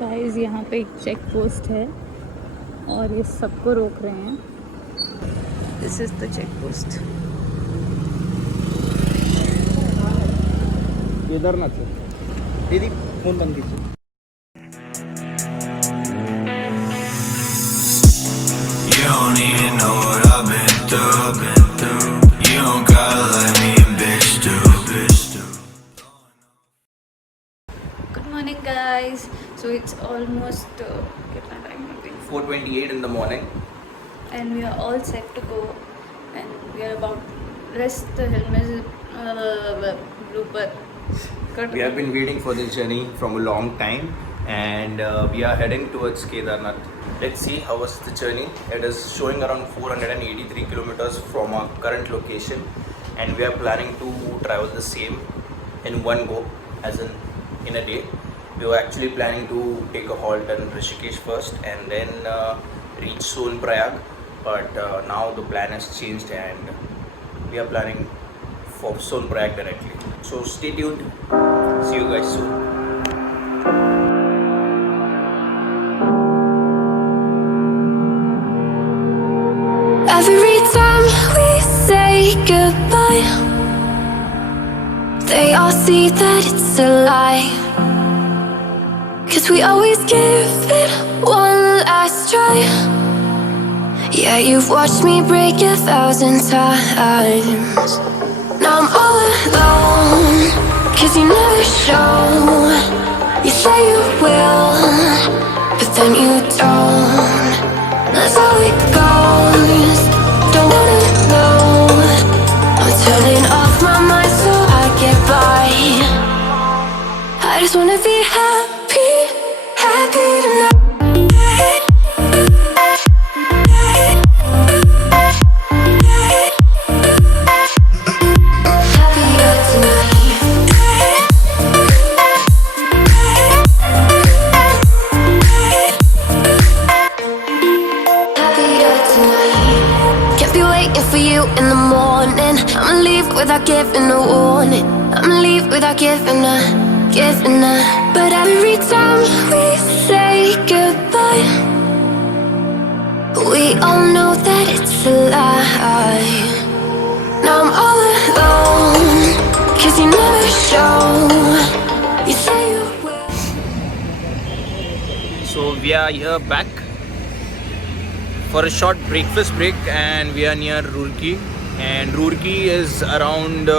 Guys यहाँ पे एक चेक पोस्ट है और ये सबको रोक रहे हैं। This is the check post. Kedarnath दीदी फोन बंद कीजिए। You don't even know what I've been through. You don't gotta let me in, bitch, do. Good morning guys. So it's almost कितना time हो गया? 4:28 in the morning. And we are all set to go and we are about rest the helmet blooper. We have been waiting for this journey from a long time and we are heading towards Kedarnath. Let's see how was the journey. It is showing around 483 kilometers from our current location and we are planning to travel the same in one go, as in a day. We were actually planning to take a halt in Rishikesh first and then reach Sonprayag, but now the plan has changed and we are planning for Sonprayag directly. So stay tuned. See you guys soon. Every time we say goodbye, they all see that it's a lie. 'Cause we always give it one last try. Yeah, you've watched me break 1,000 times. Now I'm all alone, 'cause you never show. You say you will, but then you don't. That's how it goes. Don't wanna know. I'm turning off my mind so I get by. I just wanna be happy, happy tonight. Happier tonight. Happier tonight. Can't be waiting for you in the morning. I'ma leave without giving a warning. I'ma leave without giving a. But every time we say goodbye, we all know that it's a lie. Now I'm all alone, 'cause you never show. You say you will. So we are here back for a short breakfast break and we are near Roorkee, and Roorkee is around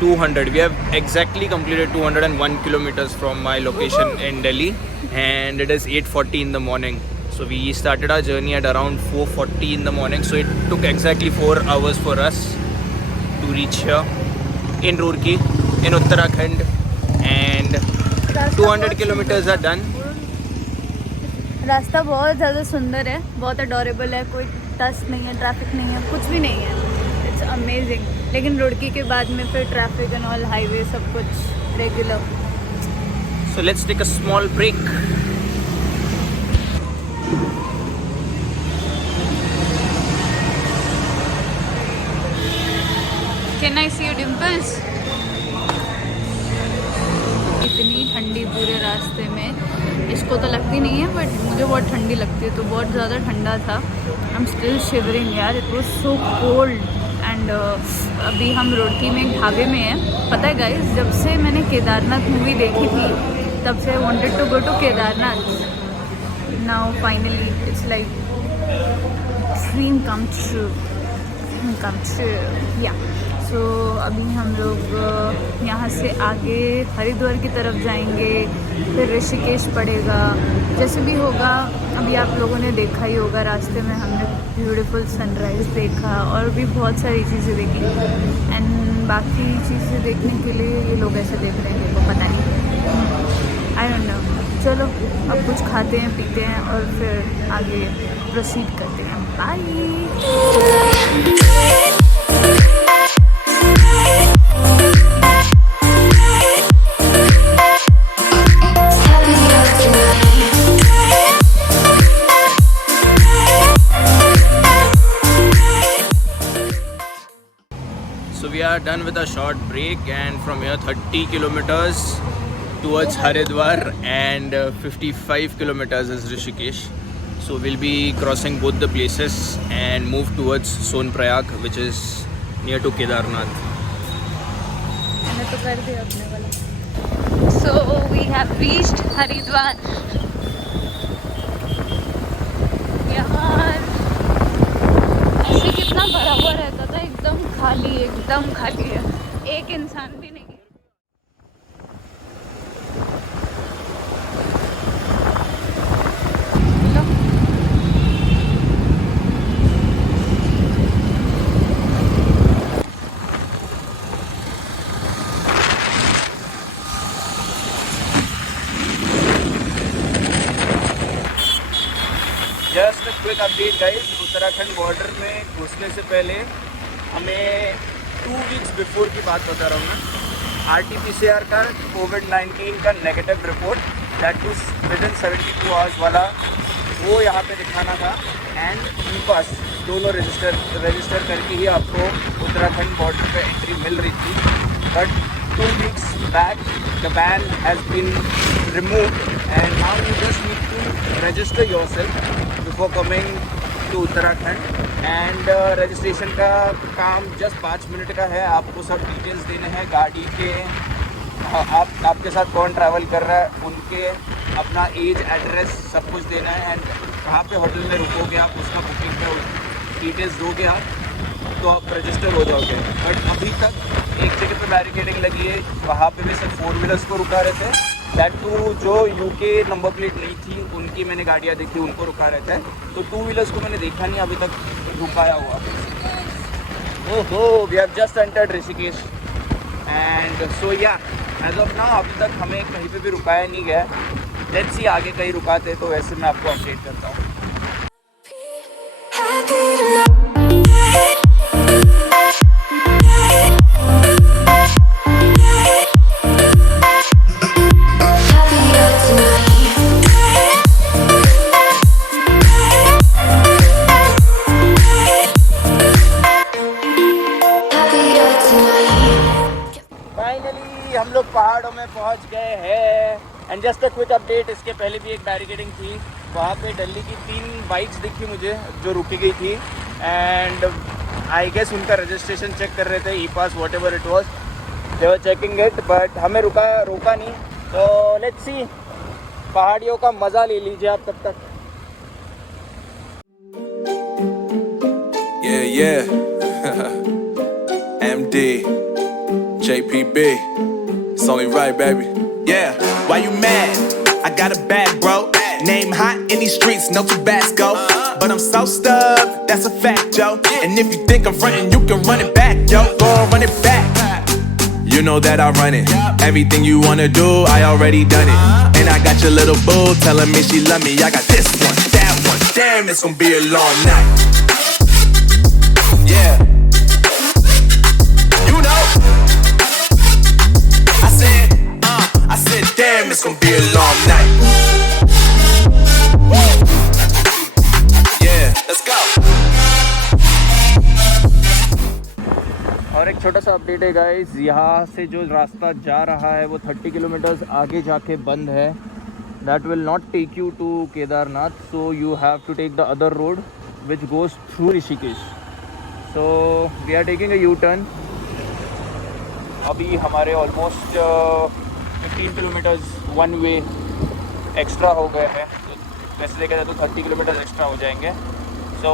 200. We have exactly completed 201 kilometers from my location in Delhi and it is 8:40 in the morning. So we started our journey at around 4:40 in the morning, so it took exactly 4 hours for us to reach here in Roorkee in Uttarakhand, and 200 kilometers are done. रास्ता बहुत ज़्यादा सुंदर है, बहुत adorable है, कोई touch नहीं है, ट्रैफिक नहीं है, कुछ भी नहीं है। It's amazing. लेकिन रुड़की के बाद में फिर ट्रैफिक एंड ऑल, हाईवे सब कुछ regular. So let's take a small break. Can I see your dimples? इतनी ठंडी पूरे रास्ते में, इसको तो लगती नहीं है बट मुझे बहुत ठंडी लगती है, तो बहुत ज़्यादा ठंडा था। आई एम स्टिल शिवरिंग यार, it was so cold. And अभी हम रुड़की में एक ढाबे में हैं। पता है गाइस, जब से मैंने केदारनाथ मूवी देखी थी तब से I wanted to go to Kedarnath. Now finally it's like dream come true, yeah. So अभी हम लोग यहाँ से आगे हरिद्वार की तरफ जाएंगे, फिर ऋषिकेश पड़ेगा। जैसे भी होगा, अभी आप लोगों ने देखा ही होगा, रास्ते में हमने ब्यूटीफुल सनराइज़ देखा और भी बहुत सारी चीज़ें देखी। एंड बाकी चीज़ें देखने के लिए ये लोग ऐसे देख रहे हैं, मेरे को पता नहीं, आई डोंट नो। चलो अब कुछ खाते हैं, पीते हैं और फिर आगे प्रोसीड करते हैं। Bye. So we are done with a short break and from here 30 kilometers towards Haridwar and 55 kilometers is Rishikesh. So we'll be crossing both the places and move towards Sonprayag, which is near to Kedarnath. मैंने तो कर दिया अपने वाला. So we have reached Haridwar. यार ऐसे कितना भरा हुआ रहता था, एकदम खाली है, एक इंसान भी नहीं. Just quick update guys, Uttarakhand border में घुसने से पहले हमें 2 वीक्स बिफोर की बात बता रहा हूँ मैं, RT-PCR का कोविड-19 का negative report that was within 72 hours वाला वो यहाँ पे दिखाना था एंड ई-पास दोनों रजिस्टर करके ही आपको उत्तराखंड बॉर्डर पे एंट्री मिल रही थी. But 2 weeks back the ban has been removed and now you just need to register yourself before coming to Uttarakhand and registration का काम just 5 मिनट का है. आपको सब डिटेल्स देने हैं गाड़ी के, आपके साथ कौन ट्रैवल कर रहा है, उनके अपना एज, एड्रेस सब कुछ देना है एंड कहाँ पे होटल में रुकोगे आप उसका बुकिंग का डिटेल्स दोगे आप तो आप रजिस्टर हो जाओगे. बट अभी तक एक जगह पे बैरिकेडिंग लगी है, वहाँ पे भी सिर्फ 4 व्हीलर्स को रुका रहे थे. दैट टू जो यूके नंबर प्लेट नहीं थी उनकी मैंने गाड़ियाँ देखी, उनको रुका रहता है. तो 2 व्हीलर्स को मैंने देखा नहीं अभी तक रुकाया हुआ. ओहो, we have just entered Rishikesh and so yeah as of now अभी तक हमें कहीं पे भी रुकाया नहीं गया. लेट्स सी आगे कहीं रुकाते तो वैसे मैं आपको अपडेट करता हूँ. हम लोग पहाड़ों में पहुंच गए हैं and just a quick update, इसके पहले भी एक बैरिकेडिंग थी वहाँ पे दिल्ली की 3 बाइक्स दिखी मुझे जो रुकी गई थी एंड आई गेस उनका रजिस्ट्रेशन चेक कर रहे थे, e pass whatever it was, they were checking it. But हमें रोका नहीं. तो लेट्स सी, पहाड़ियों का मज़ा ले लीजिए आप तब तक. Yeah. MD, JPB, it's only right, baby. Yeah, why you mad? I got a bag, bro. Name hot in these streets, no Tabasco. But I'm so stuck, that's a fact, yo. And if you think I'm frontin', you can run it back, yo. Go on, run it back. You know that I run it. Everything you wanna do, I already done it. And I got your little boo telling me she love me. I got this one, that one. Damn, it's gonna be a long night. Yeah. You know. I said, damn, it's gonna be a long night. Yeah, let's go. और एक छोटा सा update है guys, यहाँ से जो रास्ता जा रहा है वो 30 किलोमीटर्स आगे जाके बंद है. That will not take you to Kedarnath, so you have to take the other road which goes through Rishikesh. So we are taking a U turn. अभी हमारे almost 15 kilometres one way extra हो गए हैं. वैसे देखा जाए तो 30 किलोमीटर एक्स्ट्रा हो जाएंगे. सो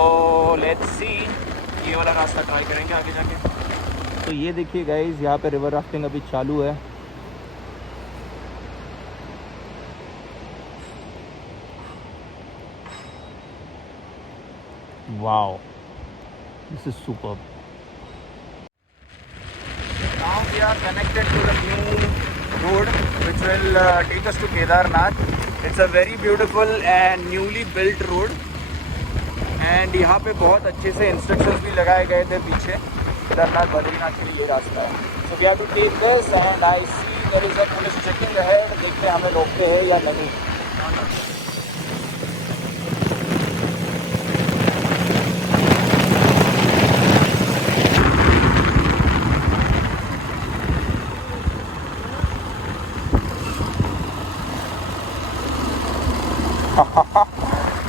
लेट्स सी, ये वाला रास्ता ट्राई करेंगे आगे जाके. तो ये देखिए गाइस, यहाँ पे रिवर राफ्टिंग अभी चालू है. Wow, this is superb. Now we are connected to the new road which will take us to Kedarnath. It's a very beautiful and newly built road. And यहाँ पे बहुत अच्छे से इंस्ट्रक्शंस भी लगाए गए थे पीछे. केदारनाथ बद्रीनाथ के लिए ये रास्ता है. So we have to take this and I see there is a police checking ahead. देखते हैं हमें रोकते हैं या नहीं.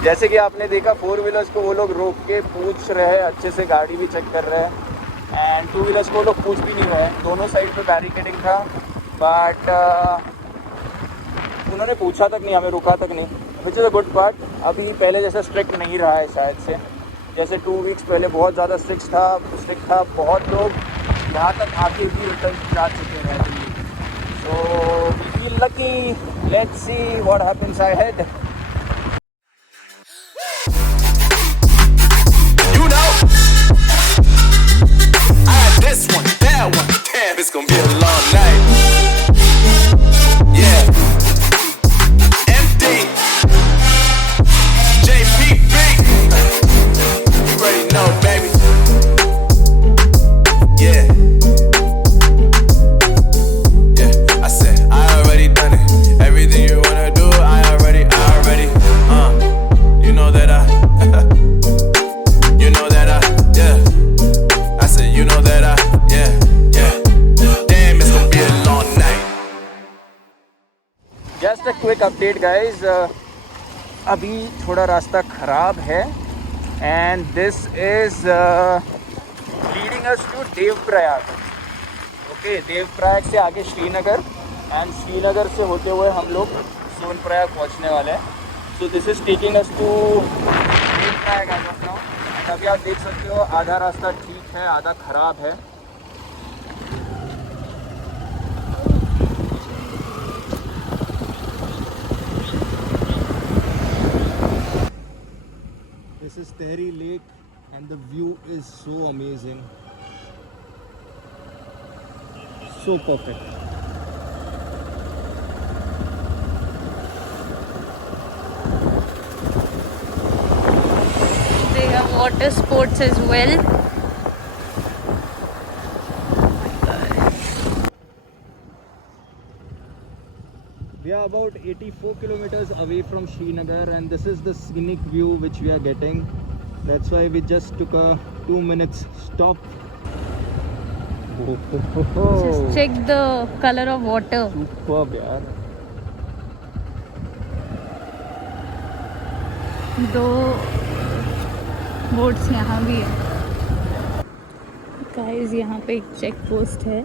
जैसे कि आपने देखा 4 व्हीलर्स को वो लोग रोक के पूछ रहे हैं, अच्छे से गाड़ी भी चेक कर रहे हैं, एंड 2 व्हीलर्स को वो लोग पूछ भी नहीं रहे हैं। दोनों साइड पे बैरिकेडिंग था, बट उन्होंने पूछा तक नहीं, हमें रुका तक नहीं, which is a good part. अभी पहले जैसा स्ट्रिक्ट नहीं रहा है शायद से, जैसे 2 वीक्स पहले बहुत ज़्यादा स्ट्रिक्ट था। बहुत लोग यहाँ तक आके भी रिटर्न जा चुके हैं Delhi. So we feel lucky. Let's see what happens ahead. You know, I had this one, that one. Damn, it's gonna be a long night. Yeah. MD, JPB. You already know, baby. Yeah. I said, I already done it. Everything you wanna do, I already. You know that you know that yeah. I said, you know that yeah. Damn, it's gonna be a long night. Just a quick update, guys. अभी थोड़ा रास्ता खराब है, and this is leading us to Devprayag. Okay, Devprayag से आगे Srinagar, and Srinagar से होते हुए हम लोग सोनप्रयाग पहुंचने वाले हैं. So this is taking us to Devprayag as of now. अभी आप देख सकते हो आधा रास्ता ठीक है, आधा ख़राब है. This is Tehri Lake and the view is so amazing. So perfect. They have water sports as well. We are about 84 kilometers away from Srinagar, and this is the scenic view which we are getting. That's why we just took a 2 minutes stop. Just check the color of water. Superb यार. दो boats यहाँ भी है. Guys, यहाँ पे एक check post है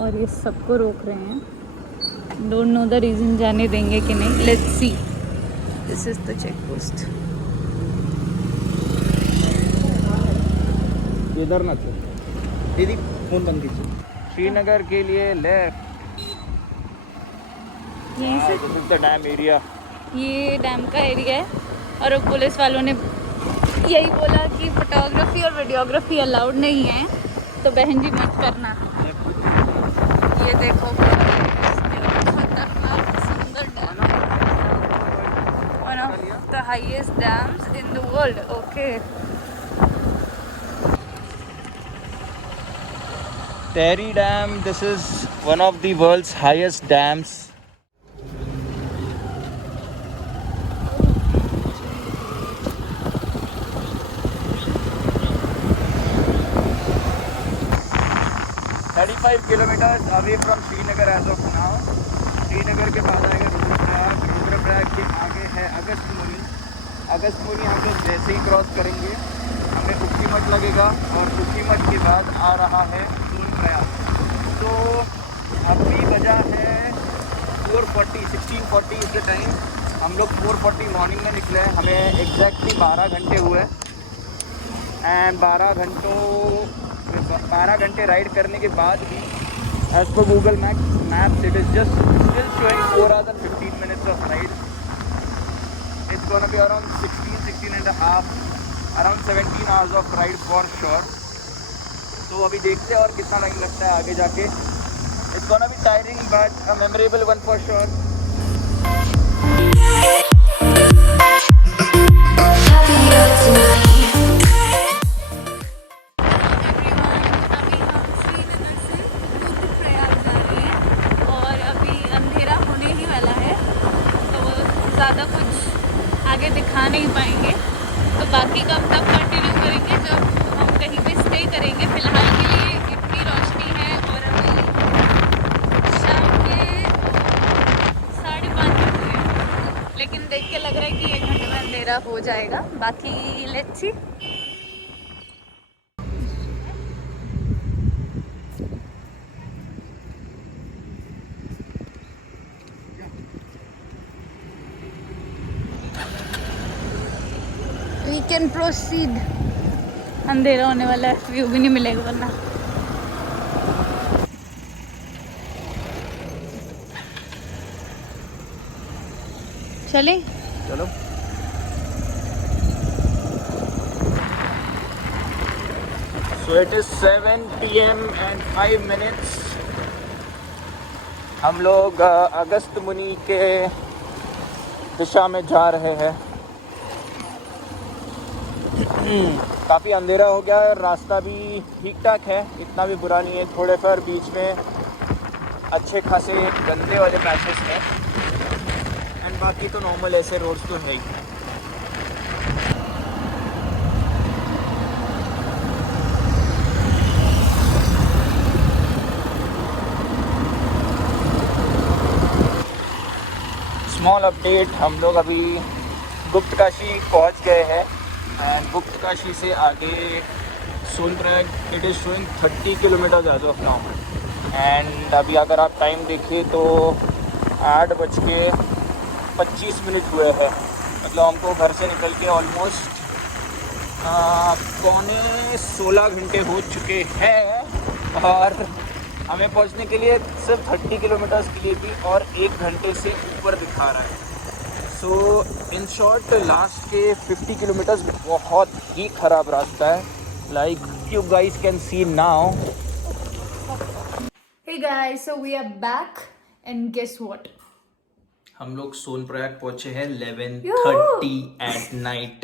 और ये सबको रोक रहे हैं. डोंट नो द रीज़न, जाने देंगे कि नहीं. Let's see. This is the check post. Kedarnath दीदी फोन बंद कीजिए. श्रीनगर के लिए लेफ्ट. यहीं से this is the dam area. ये डैम का एरिया है, और अब पुलिस वालों ने यही बोला कि फोटोग्राफी और वीडियोग्राफी अलाउड नहीं है, तो बहन जी मत करना. ये देखो खतरनाक सुंदर dam, one of the highest dams in the world. Okay, Tehri Dam, this is one of the world's highest dams. kilometers away from Srinagar as of now. Srinagar के बाद आएगा रुद्रप्रयाग. रुद्रप्रयाग के आगे है अगस्त्यमुनि. अगस्त्यमुनि हम लोग जैसे ही क्रॉस करेंगे हमें ऊखीमठ लगेगा, और ऊखीमठ के बाद आ रहा है सोनप्रयाग. तो अभी बजा है 4:40, 16:40 इज द टाइम. हम लोग 4:40 मॉर्निंग में निकले हैं. हमें एग्जैक्टली 12 घंटे हुए, एंड 12 घंटे राइड करने के बाद भी एज पर Google Maps it is just still showing 4 hours and 15 minutes of ride. It's gonna be around 16 and a half, around 17 hours of ride for sure. तो अभी देखते हैं और कितना टाइम लगता है आगे जाके. It's gonna be tiring but a memorable one for sure. Happier tonight. ज़्यादा कुछ आगे दिखा नहीं पाएंगे, तो बाकी का हम तब कंटिन्यू करेंगे जब हम कहीं पे स्टे करेंगे. फ़िलहाल के लिए इतनी रोशनी है, और अभी शाम के 5:30 बज रहे हैं. लेकिन देख के लग रहा है कि 1 घंटे में अंधेरा हो जाएगा. बाकी let's see. We can proceed. अंधेरा होने वाला है, व्यू भी नहीं मिलेगा वरना. चले चलो. So it is 7 PM and 5 minutes. हम लोग अगस्त मुनि के दिशा में जा रहे हैं. काफ़ी अंधेरा हो गया है. रास्ता भी ठीक ठाक है, इतना भी बुरा नहीं है. थोड़े पर बीच में अच्छे खासे गंदे वाले पैसेस हैं एंड बाकी तो नॉर्मल ऐसे रोड्स तो है ही. स्मॉल अपडेट, हम लोग अभी गुप्तकाशी पहुंच गए हैं एंड गुप्तकाशी से आगे Sonprayag it is showing 30 kilometre as of now. And अभी अगर आप टाइम देखिए तो 8:25 हुए हैं. मतलब हमको घर से निकल के ऑलमोस्ट पौने 16 घंटे हो चुके हैं और हमें पहुंचने के लिए सिर्फ 30 किलोमीटर्स के लिए भी और 1 घंटे से ऊपर दिखा रहा है. सो इन शॉर्ट लास्ट के 50 किलोमीटर्स बहुत ही ख़राब रास्ता है. Like you guys can see now. Hey guys, so we are back and guess what? हम लोग सोनप्रयाग पहुंचे हैं 11:30 at night.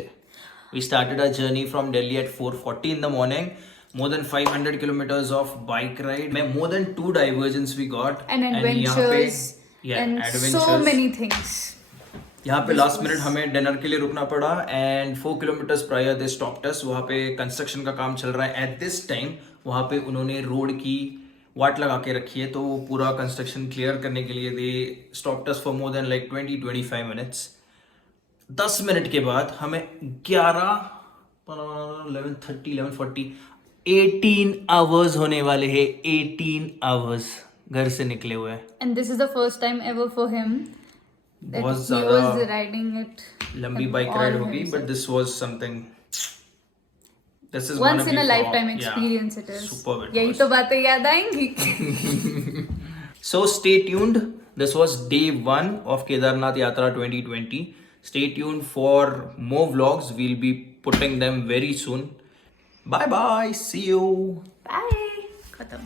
We started our journey from Delhi at 4:40 in the morning. More than 500 kilometers of bike ride. More than 2 diversions we got. And adventures. And adventures. so many things. यहाँ पे last minute हमें dinner के लिए रुकना पड़ा and 4 kilometres prior they stopped us. वहाँ पे construction का काम चल रहा है एट दिस टाइम. वहाँ पे उन्होंने रोड की वाट लगा के रखी है तो पूरा कंस्ट्रक्शन क्लियर करने के लिए दे stopped us for more than like 20-25 minutes. 10 minute के बाद हमें 11:40 18 आवर्स होने वाले हैं. 18 आवर्स घर से निकले हुए हैं. And this is the first time ever for him. बहुत He was ज़्यादा riding it. लंबी and बाइक all राइड होगी himself. But this was something. This is Once in a lifetime experience it is. Super. यही तो बातें याद आएंगी. So stay tuned. This was day 1 of Kedarnath Yatra 2020. Stay tuned for more vlogs. We'll be putting them very soon. Bye bye. See you. Bye. खत्म.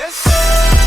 Yes, sir.